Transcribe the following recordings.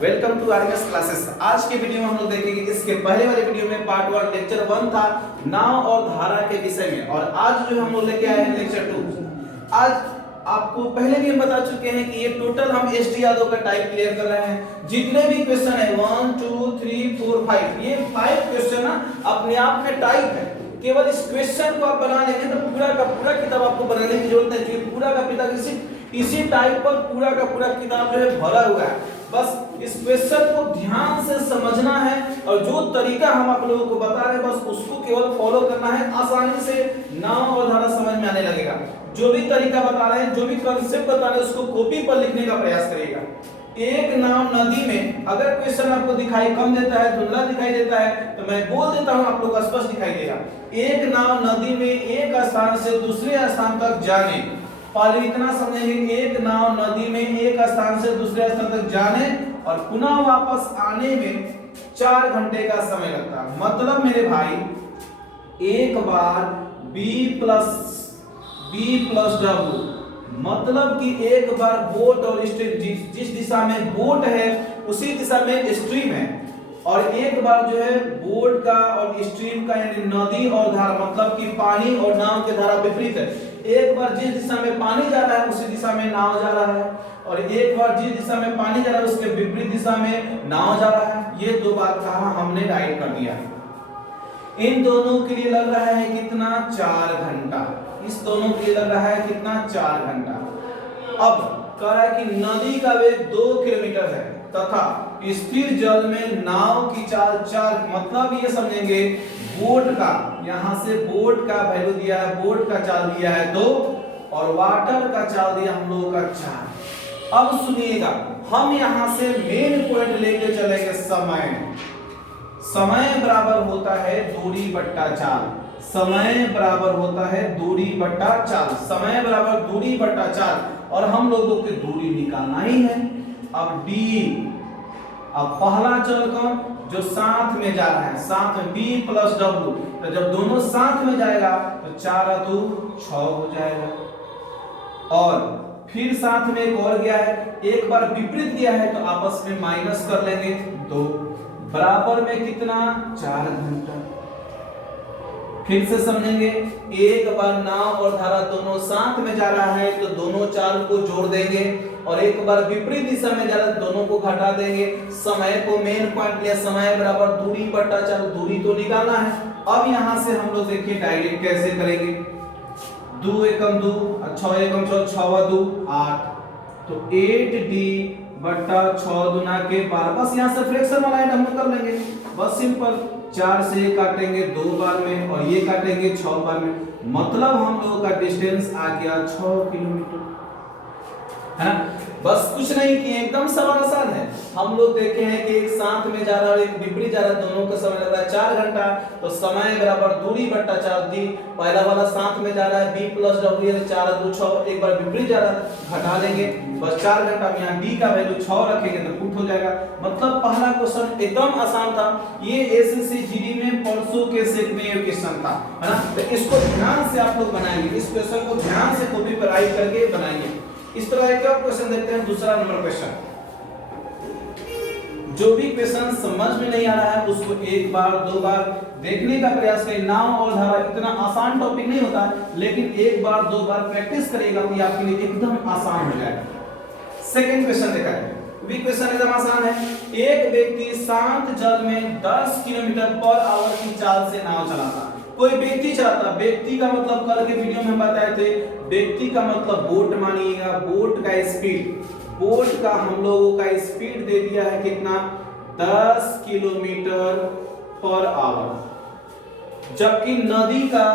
Welcome to RMS classes. आज के video में हम लोग देखेंगे, इसके पहले वाले वीडियो में पार्ट 1 लेक्चर 1 था नाव और धारा के विषय में, और आज जो हम लोग लेके आए हैं लेक्चर 2। आज आपको पहले भी हम बता चुके हैं कि ये टोटल हम एसडी यादव का टाइप क्लियर कर रहे हैं। जितने भी क्वेश्चन है 1 2 3 4 5, ये 5 क्वेश्चन ना अपने आप में टाइप है। केवल इस क्वेश्चन को आप बना लेंगे तो पूरा का पूरा किताब आपको बनाने की जरूरत नहीं है। पूरा का पूरा इसी टाइप पर पूरा का पूरा किताब जो है भरा हुआ है। बस इस क्वेश्चन को ध्यान से समझना है और जो तरीका हम आप लोगों को बता रहे हैं बस उसको केवल फॉलो करना है। आसानी से नाव और धारा समझ में आने लगेगा। जो भी तरीका बता रहे हैं, जो भी कांसेप्ट बता रहे हैं, उसको कॉपी पर लिखने का प्रयास करिएगा। एक नाव नदी में, अगर क्वेश्चन आपको दिखाई कम देता है, धुंधला दिखाई देता है, तो मैं बोल देता हूं, आप लोग को स्पष्ट दिखाई देगा। एक नाव नदी में एक स्थान से दूसरे स्थान तक जाने, पहले इतना समझेंगे, एक नाव नदी में एक स्थान से दूसरे स्थान तक जाने और पुनः वापस आने में 4 घंटे का समय लगता है। मतलब मेरे भाई एक बार B प्लस W, मतलब कि एक बार बोट और स्ट्रीम, जिस दिशा में बोट है उसी दिशा में स्ट्रीम है, और एक बार जो है बोट का और स्ट्रीम का यानी नदी और धारा, मतलब कि पानी और नाव की धारा विपरीत है। एक बार जिस दिशा में पानी जा रहा है उसी दिशा में नाव जा रहा है, और एक बार जिस दिशा में पानी जा रहा है उसके विपरीत दिशा में नाव जा रहा है। ये दो बात कहा हमने राइट कर दिया। इन दोनों के लिए लग रहा है कितना? 4 घंटा। इस दोनों के लिए लग रहा है कितना? 4 घंटा। अब कह रहा है कि नदी का वेग 2 किलोमीटर है तथा स्थिर जल में नाव की चाल 4, मतलब ये समझेंगे बोट का, यहां से बोट का वैल्यू दिया है, बोट का चाल दिया है 2 और वाटर का चाल दिया हम लोगों का 4। अब सुनिएगा, हम यहां से मेन पॉइंट लेके चलेंगे। समय बराबर होता है दूरी बट्टा चाल। समय बराबर होता है दूरी बट्टा चाल। समय बराबर दूरी बट्टा चाल, और हम लोगों को दूरी निकालना ही है। अब D, अब पहला चल कौन? जो साथ में जा रहा है, साथ में B प्लस W, तो जब दोनों साथ में जाएगा तो 4 2 6 हो जाएगा। और फिर साथ में एक और गया है, एक बार विपरीत गया है तो आपस में माइनस कर लेंगे 2, बराबर में कितना? 4 घंटा। फिर से समझेंगे, एक बार नाव और धारा दोनों साथ में जा रहा है तो दोनों चाल को जोड़ देंगे, और एक बार विपरीत दिशा में जा रहा है दोनों को घटा देंगे। समय को मेन पॉइंट लिया, समय बराबर दूरी बट्टा चाल, दूरी तो निकालना है। अब यहां से हम लोग देखिए डायरेक्ट कैसे करेंगे। 2 एकम 2, 6 एकम 6, 6 2 8, तो 8D बट्टा 6 दुना के 12। बस यहाँ से फ्रैक्शन वाला आइटम हम कर लेंगे, बस सिंपल। 4 से काटेंगे 2 बार में और ये काटेंगे 6 बार में, मतलब हम लोगों का डिस्टेंस आ गया 6 किलोमीटर, है ना। बस कुछ नहीं किए, एकदम सवाल आसान है। हम लोग देखे हैं कि एक साथ में जा रहा है, एक विपरीत जा रहा है, दोनों का समय लग रहा है 4 घंटा, तो समय बराबर दूरी बट्टा 4 दी। पहला वाला साथ में जा रहा है B प्लस W, 4 2 6, एक बार विपरीत जा रहा है घटा देंगे, बस 4 घंटा में यहाँ D का वैल्यू 6 रखेंगे तो पुट हो जाएगा। मतलब पहला क्वेश्चन एकदम आसान था। ये एसएससी जीडी में परसों के सेट में ये क्वेश्चन था, है ना। तो इसको ध्यान से आप लोग बनाएंगे, इस क्वेश्चन को ध्यान से कॉपी पर राइट करके बनाएंगे। इस तरह एक और क्वेश्चन देखते हैं, दूसरा नंबर क्वेश्चन। जो भी क्वेश्चन समझ में नहीं आ रहा है उसको एक बार 2 बार देखने का प्रयास करें। नाव और धारा इतना आसान टॉपिक नहीं होता, लेकिन एक बार 2 बार प्रैक्टिस करेगा तो ये आपके लिए एकदम आसान हो जाएगा। सेकंड क्वेश्चन देखा है, भी क्वेश्चन एकदम आसान है। एक व्यक्ति शांत जल में 10 किलोमीटर पर आवर की चाल से नाव चलाता। कोई व्यक्ति चलाता, व्यक्ति का मतलब कल के वीडियो में बताए थे, व्यक्ति का मतलब बोट मानिएगा। बोट का स्पीड, बोट का हम लोगों का स्पीड दे दिया है कितना? 10 किलोमीटर पर आवर। जबकि नदी का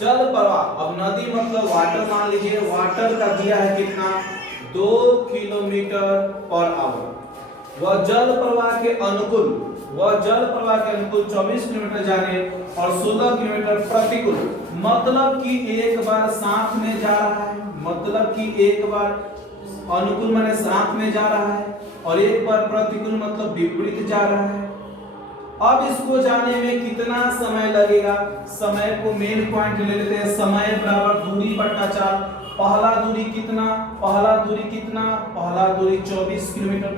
जल प्रवाह, अब नदी मतलब वाटर मान लीजिए, वाटर का दिया है कितना? 2 किलोमीटर पर आवर। वह जल प्रवाह के अनुकूल 24 किलोमीटर जाने और 16 किलोमीटर प्रतिकूल, मतलब कि एक बार साथ में जा रहा है, मतलब कि एक बार अनुकूल माने साथ में जा रहा है, और एक बार प्रतिकूल मतलब विपरीत जा रहा है। अब इसको जाने में कितना समय लगेगा? समय को मेन पॉइंट ले लेते हैं। समय बराबर दूरी बट्टा चाल। पहला दूरी कितना? पहला दूरी 24 किलोमीटर।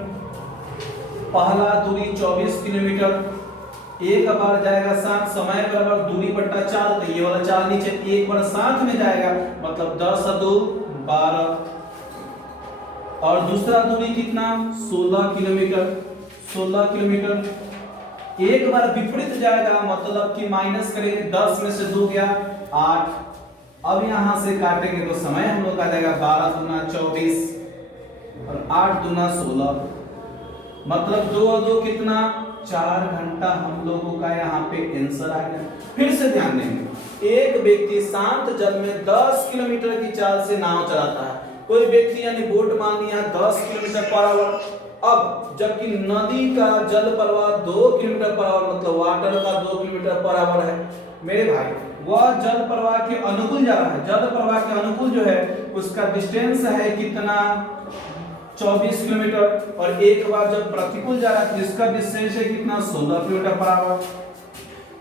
पहला दूरी 24 किलोमीटर, एक बार जाएगा 7, समय बराबर दूरी बट्टा चाल, तो ये वाला चाल नीचे एक बार साथ में जाएगा, मतलब 10 और 2 12। और दूसरा दूरी कितना 16 किलोमीटर, 16 किलोमीटर एक बार विपरीत जाएगा, मतलब कि माइनस करेंगे, 10 में से 2 गया 8। अब यहां से काटेंगे तो समय हम लोग का जाएगा 12 दूना 24 और 8 दूना 16, मतलब 2 और 2 कितना 4 घंटा हम लोगों का यहाँ पे आंसर आ गया। फिर से ध्यान देंगे, एक व्यक्ति शांत जल में 10 किलोमीटर की चाल से नाव चलाता है, कोई व्यक्ति यानी बोट मान लिया 10 किलोमीटर पर आवर। अब जबकि नदी का जल प्रवाह 2 किलोमीटर पर आवर, मतलब वाटर का 2 किलोमीटर पर आवर है मेरे भाई, वह जल प्रवाह के अनुकूल जा रहा है, जल प्रवाह के अनुकूल जो है उसका डिस्टेंस है कितना 24 किलोमीटर, और एक बार जब प्रतिकूल जा रहा है तो इसका डिस्टेंस है कितना 16 किलोमीटर पर आवर।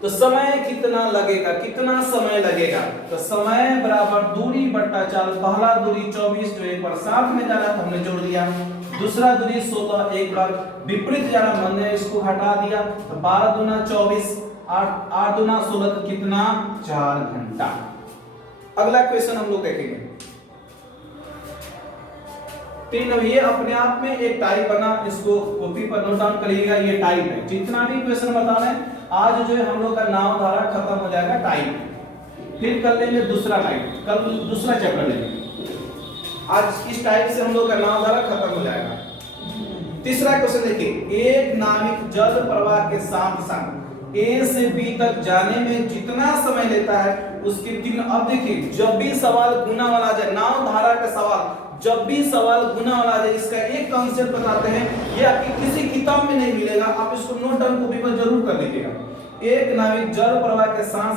तो समय कितना लगेगा, कितना समय लगेगा, तो समय बराबर दूरी बट्टा चाल, पहला दूरी 24 जो एक बार साथ में जा रहा था हमने जोड़ दिया, दूसरा दूरी 16 एक बार विपरीत जा रहा हमने इसको हटा दिया, तो 12 दूना 24 8 दूना 16, तो कितना 4 घंटा। अगला क्वेश्चन हम लोग देखेंगे 3। ये अपने आप में एक टाइप बना, इसको कॉपी पर नोट डाउन करिएगा, ये टाइप है। जितना भी क्वेश्चन बता रहे हैं आज जो है हम लोग का नाव धारा खत्म हो जाएगा टाइप, फिर कर लेंगे दूसरा टाइप, कल दूसरा चैप्टर लेंगे। आज इस टाइप से हम लोग का नाव धारा खत्म हो जाएगा। तीसरा क्वेश्चन देखिए, एक नाविक जल प्रवाह के साथ साथ ए से बी तक जाने में जितना समय लेता है उसके 3। अब देखिए जब भी सवाल गुना वाला आ जाए, नाव धारा का सवाल जब भी सवाल गुना वाला आ जाए, इसका एक कॉन्सेप्ट बताते हैं, ये आपकी किसी किताब में नहीं मिलेगा, आप इसको नोट डाउन कॉपी पर जरूर कर लीजिएगा। एक नाविक जल प्रवाह के साथ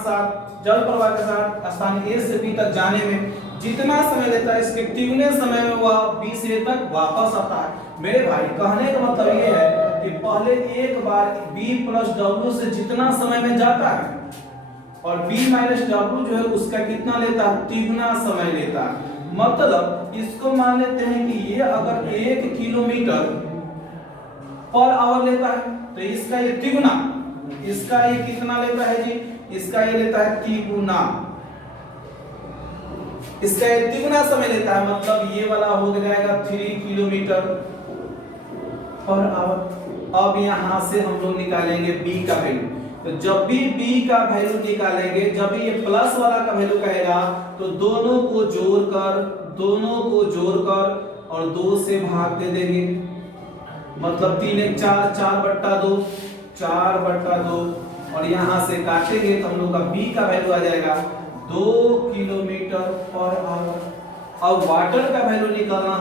स्थान ए से बी तक जाने में जितना समय लेता है इसके 3 समय में वह बी से ए तक वापस आता है। मेरे भाई कहने का मतलब ये है कि पहले एक बार b प्लस w से जितना समय में जाता है और b माइनस w जो है उसका कितना लेता है 3 समय लेता है। मतलब इसको मान लेते हैं कि ये अगर 1 किलोमीटर पर आवर लेता है तो इसका ये 3, इसका ये कितना लेता है जी, इसका ये लेता है 3, इसका ये 3 समय लेता है, मतलब ये वाला हो जाएगा 3 किलोमीटर पर आवर। अब यहां से हम लोग निकालेंगे b का वैल्यू, तो जब भी b का वैल्यू निकालेंगे, जब भी ये प्लस वाला का वैल्यू कहेगा तो दोनों को जोड़कर और 2 से भाग दे देंगे, मतलब 3 1 4 4/2 और यहां से काटेंगे तो हम लोग का b का वैल्यू आ जाएगा 2 किलोमीटर पर आवर। अब वाटर का वैल्यू निकालना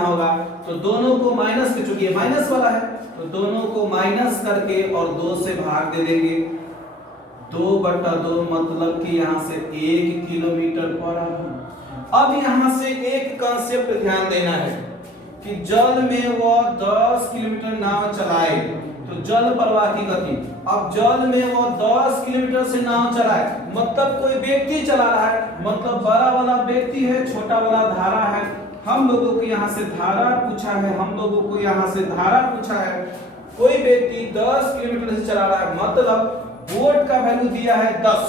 होगा, तो दोनों को माइनस कर, चूंकि माइनस वाला है तो दोनों को माइनस करके और 2 से भाग दे देंगे, 2/2, मतलब कि यहाँ से 1 किलोमीटर पर आवर। अब यहाँ से एक कांसेप्ट ध्यान देना है कि जल में वो 10 किलोमीटर नाव चलाए तो जल प्रवाह की गति, अब जल में वो 10 किलोमीटर से नाव चलाए, मतलब कोई व्यक्ति चला रहा है, मतलब बड़ा वाला व्यक्ति है, छोटा वाला धारा है। हम लोगों को यहाँ से धारा पूछा है, कोई व्यक्ति 10 किलोमीटर से चला रहा है, मतलब बोट का वैल्यू दिया है 10।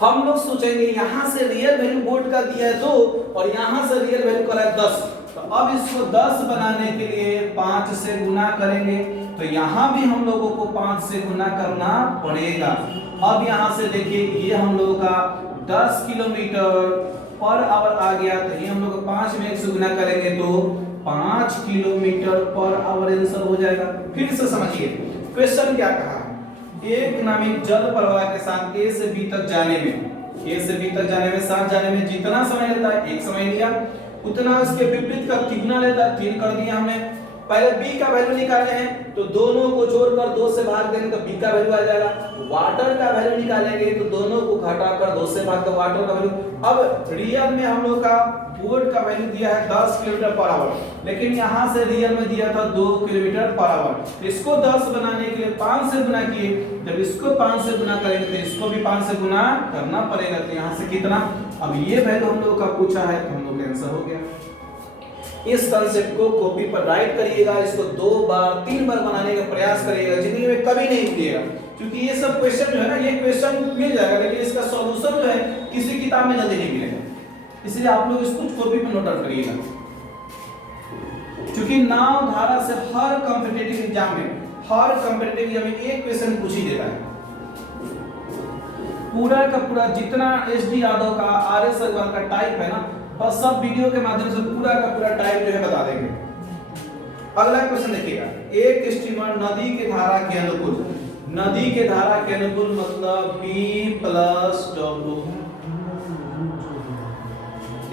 हम लोग सोचेंगे यहाँ से रियल वैल्यू बोट का दिया है 2 और यहाँ से रियल वैल्यू करा है 10, तो अब इसको 10 बनाने के लिए 5 से गुना करेंगे, तो यहाँ भी हम लोगों को 5 से गुना करना पड़ेगा। अब यहाँ से देखिए ये हम लोगों का 10 किलोमीटर पर आवर आ गया, तो ये हम लोग 5 में 1 से गुना करेंगे तो 5 किलोमीटर पर आवर आंसर हो जाएगा। फिर से समझिए क्वेश्चन क्या कहा, एक नाविक जल प्रवाह के साथ ए से बी तक जाने में साथ जाने में जितना समय लेता है 1 समय लिया, उतना उसके विपरीत का 3 लेता है, 3 कर दिया हमने। पहले b का वैल्यू निकाले हैं तो दोनों को जोड़कर 2 से भाग देंगे तो b का वैल्यू आ जाएगा। वाटर का वैल्यू निकालेंगे तो दोनों को घटाकर 2 से भाग तो वाटर का वैल्यू। अब रियल में हम लोग का बोट का वैल्यू दिया है 10 किलोमीटर पर आवर, लेकिन यहाँ से रियल में दिया था 2 किलोमीटर पर आवर। इसको 10 बनाने के लिए 5 से गुना किए, जब इसको 5 से गुना करेंगे तो इसको भी 5 से गुना करना पड़ेगा, तो यहाँ से कितना, अब ये वैल्यू हम लोग का पूछा है तो हम लोग का आंसर हो गया। इस कंसेप्ट को कॉपी पर राइट करिएगा, इसको 2 बार 3 बार बनाने का प्रयास करिएगा, जिंदगी में कभी नहीं भूलिएगा। क्योंकि ये सब क्वेश्चन जो है ना, ये क्वेश्चन मिल जाएगा लेकिन इसका सॉल्यूशन जो है किसी किताब में जल्दी नहीं मिलेगा, इसलिए आप लोग इसको कॉपी पर नोट डाउन करिएगा। क्योंकि नाव धारा से हर कॉम्पिटिटिव एग्जाम में एक क्वेश्चन पूछ ही देता है। पूरा का पूरा जितना एसडी यादव का, आरएस अग्रवाल का टाइप है ना, बस सब वीडियो के माध्यम से पूरा का पूरा टाइप जो है बता देंगे। अगला क्वेश्चन देखिएगा, एक स्टीमर नदी के धारा के अनुकूल, नदी के धारा के अनुकूल मतलब B + W,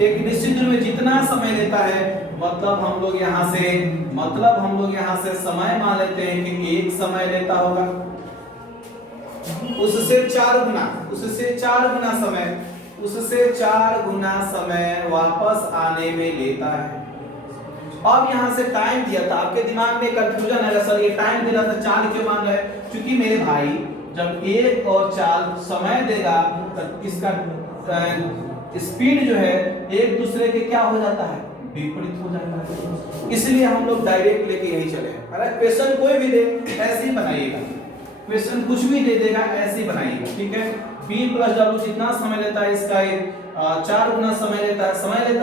एक निश्चित दूरी में जितना समय लेता है, मतलब हम लोग यहाँ से समय मान लेते हैं कि 1 समय लेता होगा, उससे 4 गुना समय वापस आने में लेता है। अब यहाँ से टाइम दिया था, आपके दिमाग में कंफ्यूजन है, सर ये टाइम दे रहा था 4 क्यों मान रहे हैं? क्योंकि मेरे भाई जब 1 और 4 समय देगा तब इसका स्पीड जो है एक दूसरे के क्या हो जाता है, विपरीत हो जाता है। इसलिए हम लोग डायरेक्ट लेके यही चले। अगर क्वेश्चन कोई भी दे ऐसे ही बनाइएगा, क्वेश्चन कुछ भी दे देगा ऐसे ही बनाइएगा, ठीक है। B + W जितना समय लेता है इसका 4 गुना समय लेता है,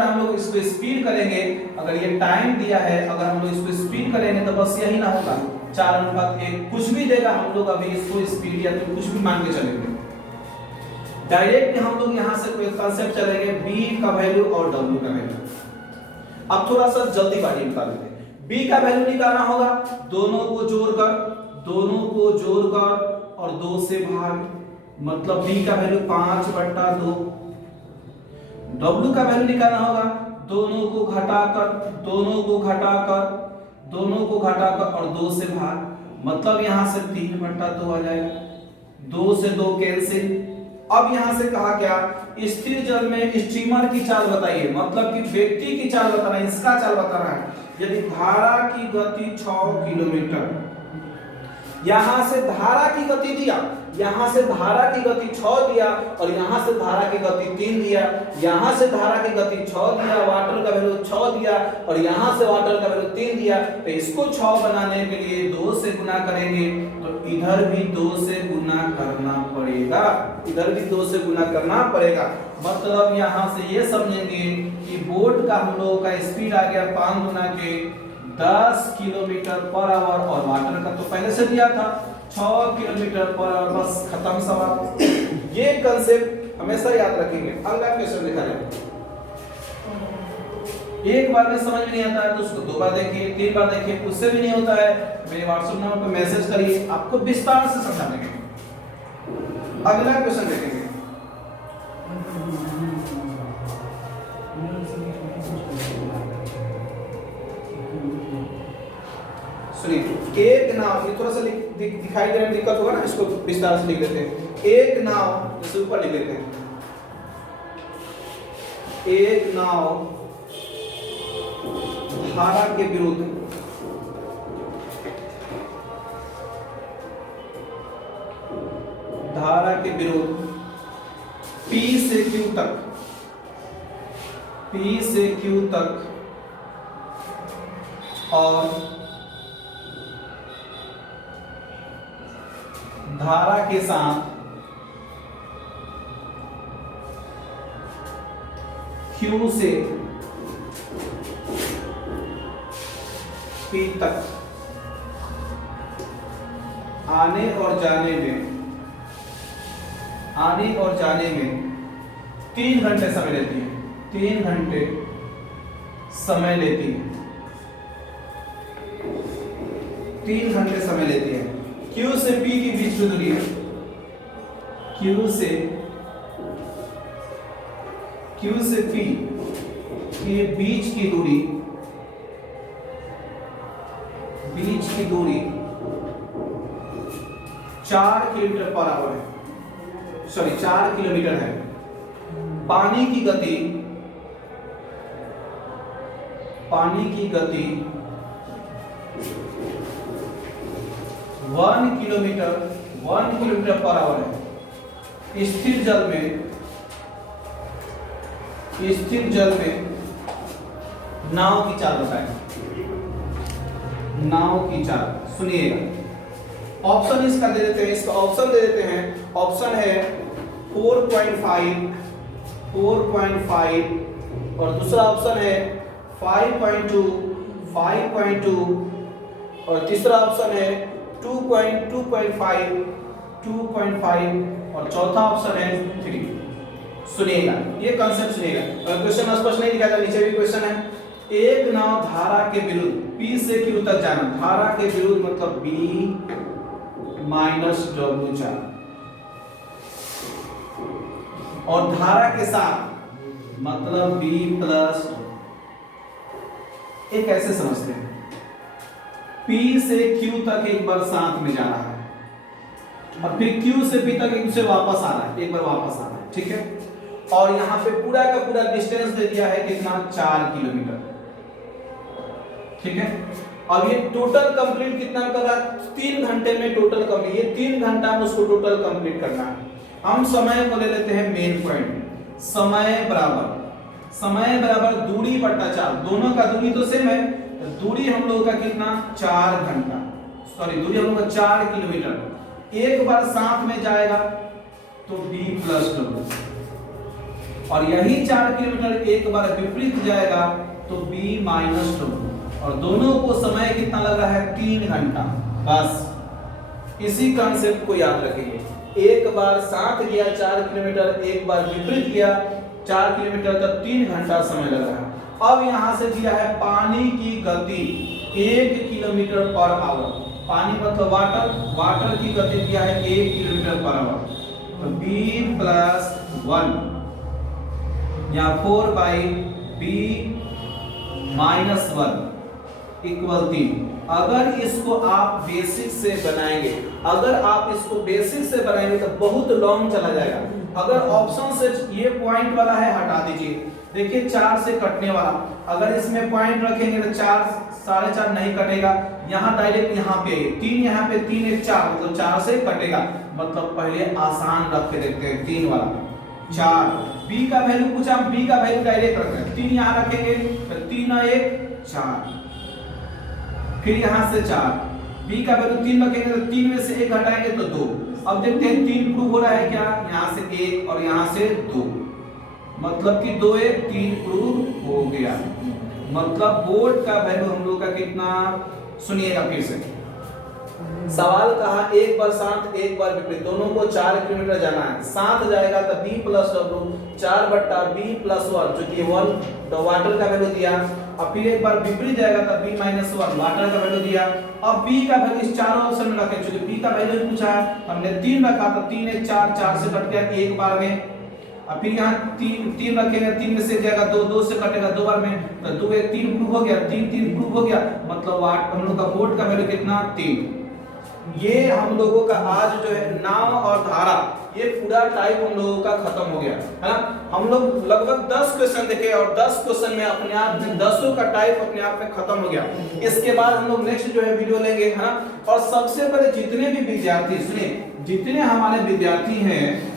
हम लोग इसको स्पीड करेंगे। अगर ये टाइम दिया है, अगर हम लोग इसको स्पीड करेंगे तो बस यही ना होगा 4:1, कुछ भी देगा हम लोग अभी इसको स्पीड या तो कुछ भी मान के चलेंगे। डायरेक्ट हम लोग यहाँ से कोई कांसेप्ट चलेंगे B का वैल्यू और W का वैल्यू। अब थोड़ा सा जल्दीबाजी निकाल लेते हैं। B का वैल्यू निकालना होगा, दोनों को जोड़कर और 2 से भाग, मतलब B का वैल्यू 5/2। W का वैल्यू निकालना होगा, दोनों को घटाकर और 2 से भाग, मतलब यहाँ से 3/2 आ जाएगा, 2 से 2 कैंसिल। अब यहाँ से कहा क्या, स्थिर जल में स्टीमर की चाल बताइए, मतलब कि व्यक्ति की चाल बताना है, इसका चाल बताना है। यदि धारा की गति 6 किलोमीटर, यहाँ से धारा की गति दिया, यहाँ से धारा की गति 6 दिया और यहाँ से धारा की गति 3 दिया, यहाँ से धारा की गति 6 दिया, वाटर का वैल्यू 6 दिया और यहाँ से वाटर का वैल्यू 3 दिया, तो इसको 6 बनाने के लिए 2 से गुना करेंगे, तो इधर भी 2 से गुना करना पड़ेगा, मतलब यहाँ से ये समझेंगे कि बोट का हम लोगों का स्पीड आ गया 5 गुना के 10 किलोमीटर/आवर और वाटर का तो पहले से दिया था 6 किलोमीटर/आवर, बस खत्म सवाल। ये कंसेप्ट हमेशा याद रखेंगे। अगला क्वेश्चन देखा जाए, एक बार में समझ में नहीं आता है तो उसको 2 बार देखिए, 3 बार देखिए, उससे भी नहीं होता है मेरे व्हाट्सएप नंबर पर मैसेज करिए, आपको विस्तार से समझा देंगे। अगला क्वेश्चन देखेंगे, सुनिए। एक नाव, ये थोड़ा सा दिखाई दे रहा है, दिक्कत होगा ना, इसको विस्तार से लिख लेते हैं। एक नाव, जैसे ऊपर लिख लेते हैं, एक नाव धारा के विरुद्ध P से Q तक और धारा के साथ Q से P तक आने और जाने में 3 घंटे समय लेती है, 3 घंटे समय लेती है, 3 घंटे समय लेती है। Q से P की बीच की दूरी है, Q से P के बीच की दूरी 4 किलोमीटर/आवर है, सॉरी 4 किलोमीटर है। पानी की गति 1 किलोमीटर/आवर है। स्थिर जल में नाव की चाल बताएं, नाव की चाल। सुनिएगा, ऑप्शन इसका दे देते हैं, इसका ऑप्शन दे देते हैं। ऑप्शन है 4.5 और दूसरा ऑप्शन है 5.2 और तीसरा ऑप्शन है 2.5 और चौथा ऑप्शन है 3। सुनिएगा, ये कंसेप्ट सुनिएगा। अगर क्वेश्चन स्पष्ट नहीं दिखा था, नीचे भी क्वेश्चन है। एक नाव धारा के विरुद्ध P से Q तक जाना, धारा के विरुद्ध मतलब B माइनस W चार्ज, और धारा के साथ मतलब B प्लस। ये कैसे समझते हैं? P से Q तक एक बार साथ में जा रहा है, और फिर Q से P तक एक से वापस आ रहा है, एक बार वापस आ रहा है, ठीक है। और यहाँ पे पूरा का पूरा डिस्टेंस दे दिया है कितना, 4 किलोमीटर, ठीक है। अब ये टोटल कंप्लीट कितना कर रहा है, 3 घंटे में टोटल कंप्लीट, ये 3 घंटा में उसको टोटल कंप्लीट करना है। हम समय को ले लेते हैं मेन पॉइंट, समय बराबर दूरी बट्टा चाल, दोनों का दूरी तो सेम है, तो दूरी हम लोगों का कितना, 4 घंटा, सॉरी दूरी हम लोग का 4 किलोमीटर। एक बार साथ में जाएगा तो B प्लस W, और यही 4 किलोमीटर एक बार विपरीत जाएगा तो B माइनस W, और दोनों को समय कितना लग रहा है, 3 घंटा। बस इसी कंसेप्ट को याद रखेंगे, एक बार साथ गया 4 किलोमीटर, एक बार विपरीत गया 4 किलोमीटर, तक 3 घंटा समय लग रहा है। अब यहां से दिया है पानी की गति 1 किलोमीटर पर आवर, पानी मतलब वाटर की गति दिया है 1 किलोमीटर पर आवर, तो B प्लस 1 या 4/B माइनस 1 इक्वल 3। अगर इसको आप बेसिक से बनाएंगे, तो बहुत लॉन्ग चला जाएगा। अगर ऑप्शन से ये पॉइंट वाला है हटा दीजिए, देखिए 4 से कटने वाला, अगर इसमें पॉइंट रखेंगे तो 4 4.5 नहीं कटेगा, यहाँ डायरेक्ट यहाँ पे 3, यहाँ पे 3 1 4 मतलब 4 से कटेगा। मतलब पहले आसान रख के देखते हैं, 3 वाला 4, B का वैल्यू पूछा, हम B का वैल्यू डायरेक्ट रख रहे हैं, 3 यहाँ रखेंगे तो 3 1 4, फिर यहाँ से 4, B का वैल्यू 3 रखेंगे तो 3 में से 1 घटाएंगे तो 2। अब देखते हैं 3 प्रूव हो रहा है क्या, यहाँ से 1 और यहाँ से 2, मतलब कि 2 1 3 प्रूव हो गया। मतलब बोर्ड का वैल्यू हम लोग का कितना, सुनिएगा फिर से, सवाल कहा एक बार साथ एक बार विपरीत, दोनों को 4 किलोमीटर जाना है, साथ जाएगा तो B plus W 4/B plus 1 जो कि 1 तो वाटर का वैल्यू दिया, अब फिर एक बार विपरीत जाएगा तो B माइनस 1 वाटर का वैल्यू दिया। अब B का वैल्यू इस चारों ऑप्शन में रखें, क्योंकि B का वैल्यू पूछा है, हमने 3 रखा तो 3 1 4 4 से कट गया एक बार में, अब फिर यहाँ 3 रखेंगे, 3 में से जाएगा 2 2 से कटेगा 2 बार में, तो 2 1 3 प्रूव हो गया, 3 3 प्रूव हो गया, मतलब वाट हम लोग का बोर्ड का वैल्यू कितना 3। ये हम लोगों का आज जो है नाव और धारा, ये पूरा टाइप हम लोगों का खत्म हो गया है ना। हम लोग लगभग 10 क्वेश्चन देखे और 10 क्वेश्चन में अपने आप में 10 का टाइप अपने आप में खत्म हो गया। इसके बाद हम लोग नेक्स्ट जो है वीडियो लेंगे, है ना। और सबसे पहले जितने भी विद्यार्थी, सुनिए, जितने हमारे विद्यार्थी हैं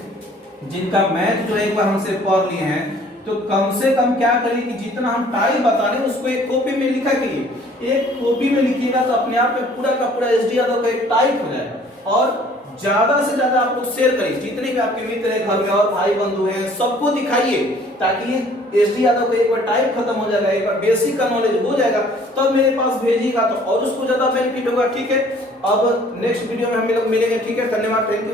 जिनका मैथ जो एक बार हमसे पढ़ लिए हैं, तो कम से कम क्या करिए कि जितना हम टाइप बता रहे हैं उसको एक कॉपी में लिखा कीजिए, एक कॉपी में लिखिएगा तो अपने आप में पूरा का पूरा एसडी यादव का एक टाइप हो जाएगा। और ज्यादा से ज्यादा आप लोग शेयर करिए, जितने भी आपके मित्र हैं, घर में और भाई बंधु हैं, सबको दिखाइए, ताकि एसडी यादव का एक बार टाइप खत्म हो जाएगा, एक बार बेसिक का नॉलेज हो जाएगा, तब मेरे पास भेजिएगा तो और उसको ज्यादा बेनिफिट होगा, ठीक है। अब नेक्स्ट वीडियो में हम लोग मिलेंगे, ठीक है। धन्यवाद, थैंक यू।